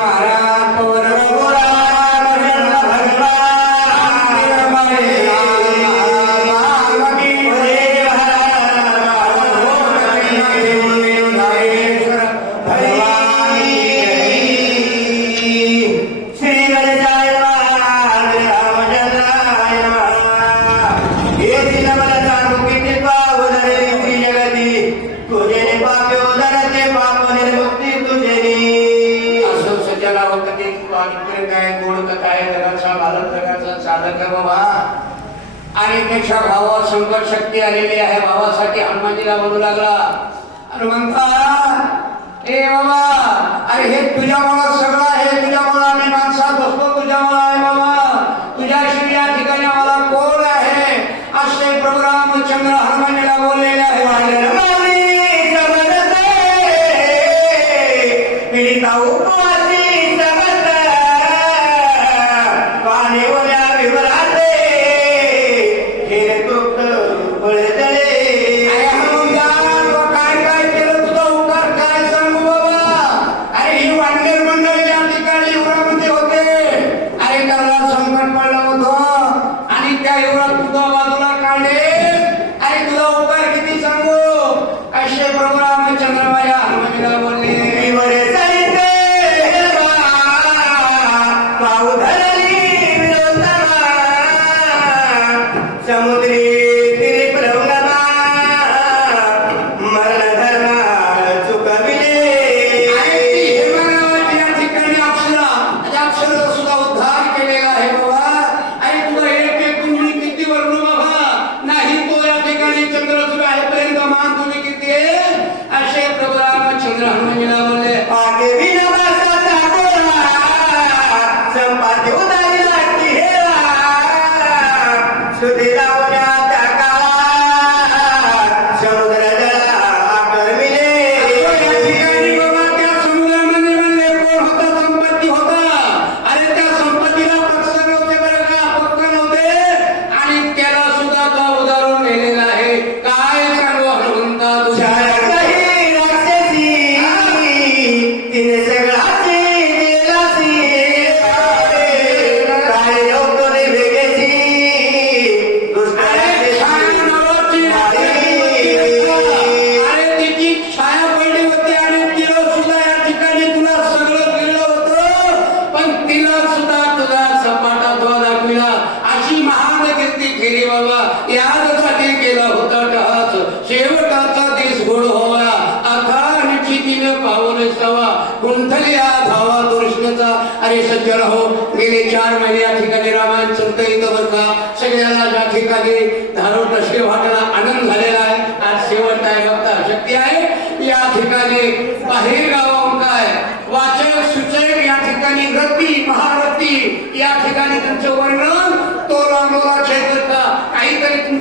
cara. त्याला होतं की इकडे काय गोड काय जगाचा बालक जगाचा साधक आहे बाबा. आणि त्याच्या भावात सुंदर शक्ती आलेली आहे. भावासाठी हनुमानजीला म्हणू लागला. अरे हे बाबा अरे हे तुझ्या मुळात सगळं आहे. तुझ्या मुळा मी माणसात बसतो तुझ्या मुळा आहे बाबा. तुझ्याशी या ठिकाणी मला कोण आहे? असे प्रभू चंद्र हनुमानजीला बोललेले आहे. वाढलेलं Milita Upasi निर्माण ठिकाणी युवरामध्ये होते. अरे त्याला संकट पडलं होतं. आणि त्या युवरात बाबा यासाठी केला होता टाच शेवटाचा दिस गोड होवा. आता आणखी तिने पावन सवा. गुंथली हा भावा कृष्णचा अरे सज्ज राहो गेले चार महिने या ठिकाणी रामायण संत इथं बर का? सगळ्याला ज्या ठिकाणी धारो तसे वाटायला आनंद झालेला आहे आज शेवट आहे बघता. शक्ती आहे? या ठिकाणी बाहेर गावा काय? वाचक सुचक या ठिकाणी रत्ती महारत्ती या ठिकाणी तुमचं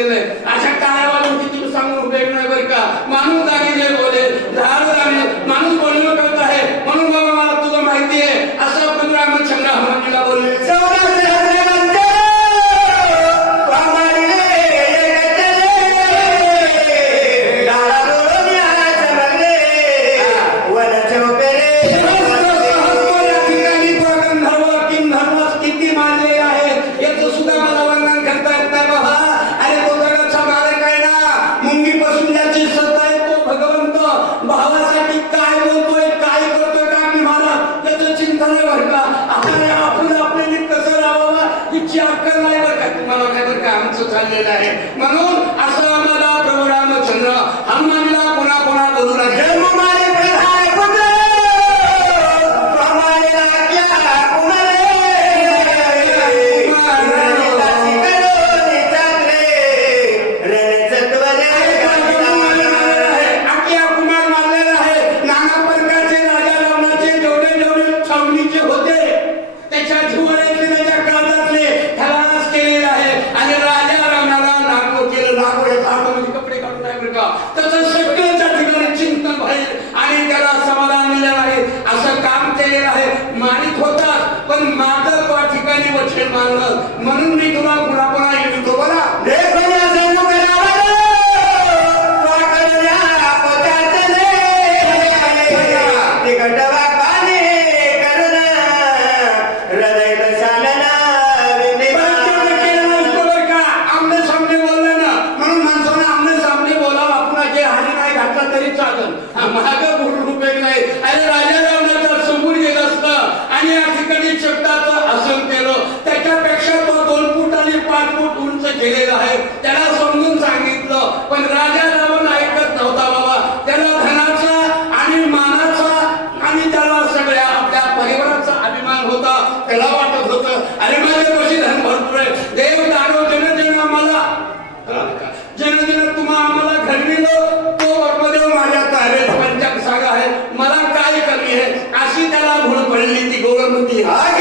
দিলেন म्हणून आहे. त्याला समजून सांगितलं. पण राजा रावण ऐकत नव्हता बाबा. त्याला धनाचा आणि मानाचा आणि त्याला सगळ्या आपल्या परिवाराचा अभिमान होता. त्याला वाटत अरे माझ्या कशी धन भरपूर आहे देव जन जन आम्हाला जन जन तुम्हा आम्हाला तो ब्रह्मदेव माझ्या तारे पंचांग सागा आहे. मला काय कमी आहे? अशी त्याला भूल पडली ती गोरमती हाय